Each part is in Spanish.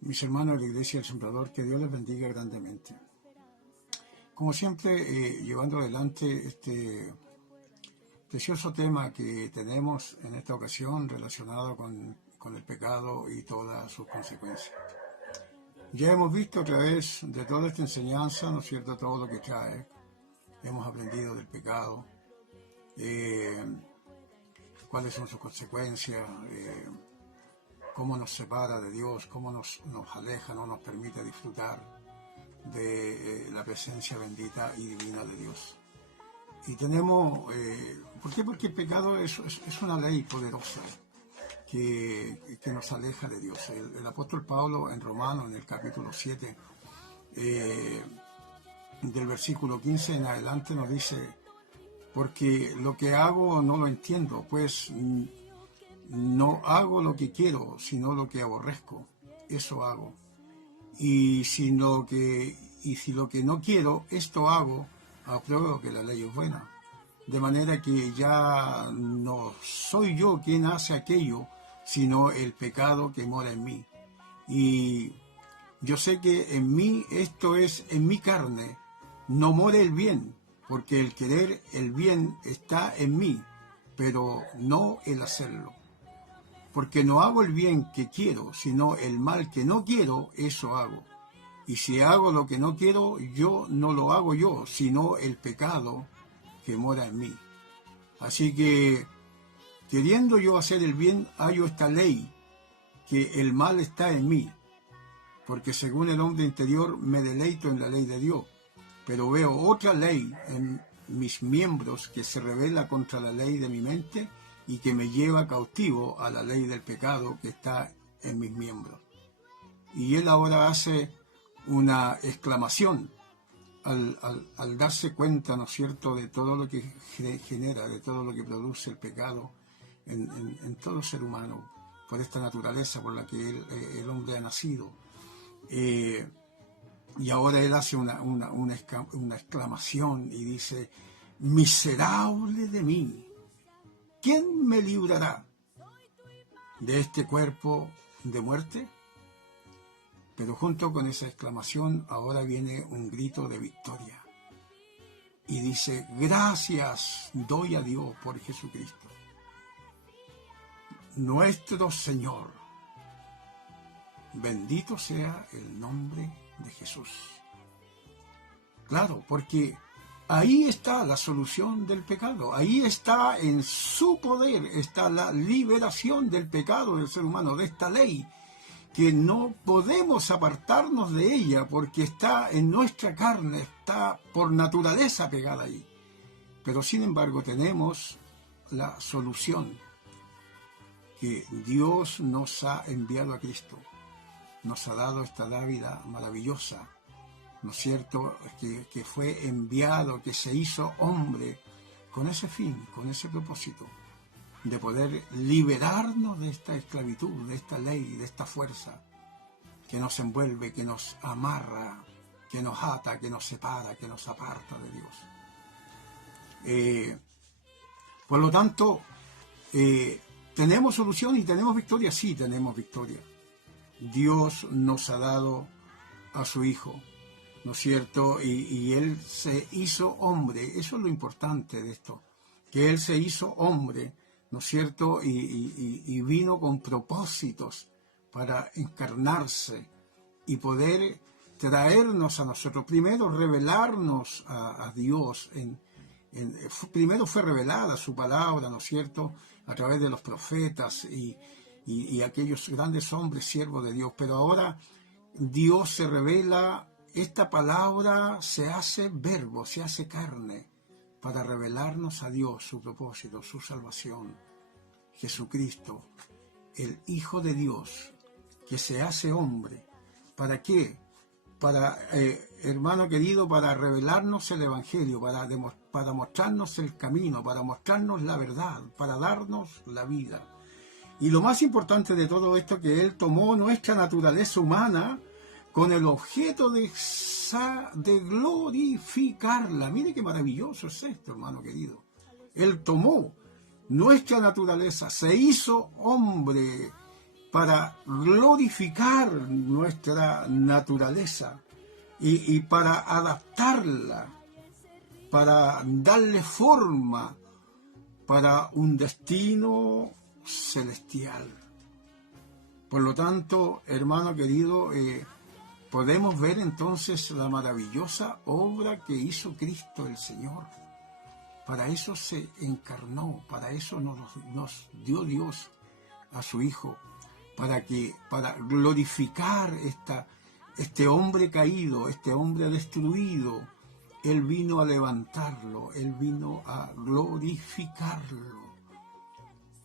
Mis hermanos de la Iglesia del Sembrador, que Dios les bendiga grandemente. Como siempre, llevando adelante este precioso tema que tenemos en esta ocasión relacionado con el pecado y todas sus consecuencias. Ya hemos visto a través de toda esta enseñanza, ¿no es cierto?, todo lo que trae. Hemos aprendido del pecado, cuáles son sus consecuencias, cómo nos separa de Dios, cómo nos aleja, no nos permite disfrutar de la presencia bendita y divina de Dios. Y tenemos, ¿por qué? Porque el pecado es una ley poderosa que nos aleja de Dios. El apóstol Pablo en Romanos, en el capítulo 7, del versículo 15 en adelante nos dice: porque lo que hago no lo entiendo, pues no hago lo que quiero, sino lo que aborrezco, eso hago. Y si lo que no quiero, esto hago, apruebo que la ley es buena. De manera que ya no soy yo quien hace aquello, sino el pecado que mora en mí. Y yo sé que en mí, esto es, en mi carne, no mora el bien, porque el querer el bien está en mí, pero no el hacerlo. Porque no hago el bien que quiero, sino el mal que no quiero, eso hago. Y si hago lo que no quiero, yo no lo hago yo, sino el pecado que mora en mí. Así que, queriendo yo hacer el bien, hallo esta ley, que el mal está en mí. Porque según el hombre interior me deleito en la ley de Dios, pero veo otra ley en mis miembros que se rebela contra la ley de mi mente y que me lleva cautivo a la ley del pecado que está en mis miembros. Y él ahora hace una exclamación al darse cuenta, ¿no es cierto?, de todo lo que genera, de todo lo que produce el pecado en todo ser humano, por esta naturaleza por la que el hombre ha nacido. Y ahora él hace una exclamación y dice: miserable de mí, ¿quién me librará de este cuerpo de muerte? Pero junto con esa exclamación ahora viene un grito de victoria. Y dice: gracias doy a Dios por Jesucristo, nuestro Señor. Bendito sea el nombre de Jesús. Claro, porque ahí está la solución del pecado, ahí está, en su poder está la liberación del pecado del ser humano, de esta ley, que no podemos apartarnos de ella porque está en nuestra carne, está por naturaleza pegada ahí. Pero sin embargo tenemos la solución, que Dios nos ha enviado a Cristo, nos ha dado esta dávila maravillosa, ¿no es cierto?, que fue enviado, que se hizo hombre, con ese fin, con ese propósito, de poder liberarnos de esta esclavitud, de esta ley, de esta fuerza que nos envuelve, que nos amarra, que nos ata, que nos separa, que nos aparta de Dios. Por lo tanto, ¿tenemos solución y tenemos victoria? Sí, tenemos victoria. Dios nos ha dado a su Hijo, ¿no es cierto? Y Él se hizo hombre. Eso es lo importante de esto, que Él se hizo hombre, ¿no es cierto? Y vino con propósitos para encarnarse y poder traernos a nosotros. Primero, revelarnos a Dios. Primero fue revelada su palabra, ¿no es cierto?, a través de los profetas y aquellos grandes hombres siervos de Dios. Pero ahora Dios se revela, esta palabra se hace verbo, se hace carne, para revelarnos a Dios, su propósito, su salvación. Jesucristo, el Hijo de Dios, que se hace hombre. ¿Para qué? Para, hermano querido, para revelarnos el Evangelio, para mostrarnos el camino, para mostrarnos la verdad, para darnos la vida. Y lo más importante de todo esto, que Él tomó nuestra naturaleza humana con el objeto de glorificarla. Mire qué maravilloso es esto, hermano querido. Él tomó nuestra naturaleza, se hizo hombre para glorificar nuestra naturaleza y para adaptarla, para darle forma para un destino celestial. Por lo tanto, hermano querido, podemos ver entonces la maravillosa obra que hizo Cristo el Señor. Para eso se encarnó, para eso nos dio Dios a su Hijo, para glorificar este hombre caído, este hombre destruido. Él vino a levantarlo, Él vino a glorificarlo.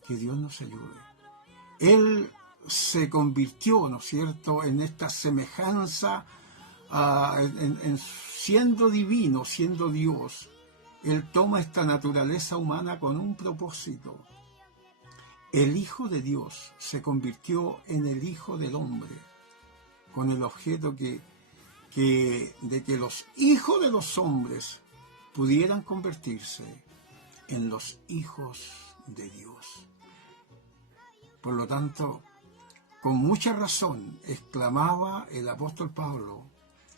Que Dios nos ayude. Él se convirtió, ¿no es cierto?, en esta semejanza, siendo divino, siendo Dios. Él toma esta naturaleza humana con un propósito. El Hijo de Dios se convirtió en el Hijo del Hombre, con el objeto de que los hijos de los hombres pudieran convertirse en los hijos de Dios. Por lo tanto, con mucha razón exclamaba el apóstol Pablo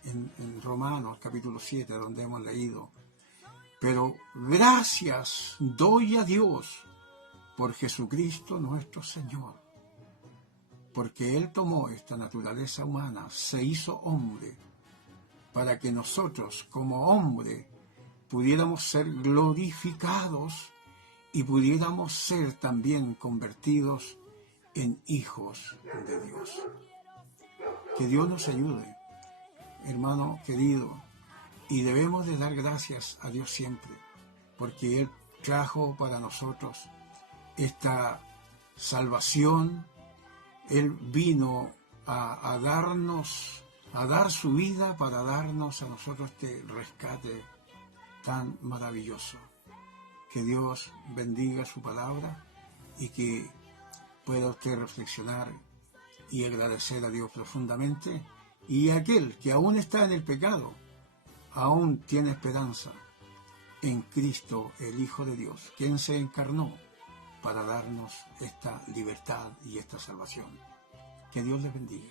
en Romanos capítulo 7, donde hemos leído: pero gracias doy a Dios por Jesucristo nuestro Señor, porque Él tomó esta naturaleza humana, se hizo hombre, para que nosotros como hombre pudiéramos ser glorificados y pudiéramos ser también convertidos en hijos de Dios. Que Dios nos ayude, hermano querido, y debemos de dar gracias a Dios siempre, porque Él trajo para nosotros esta salvación. Él vino a dar su vida para darnos a nosotros este rescate tan maravilloso. Que Dios bendiga su palabra y que pueda usted reflexionar y agradecer a Dios profundamente. Y aquel que aún está en el pecado, aún tiene esperanza en Cristo, el Hijo de Dios, quien se encarnó para darnos esta libertad y esta salvación. Que Dios les bendiga.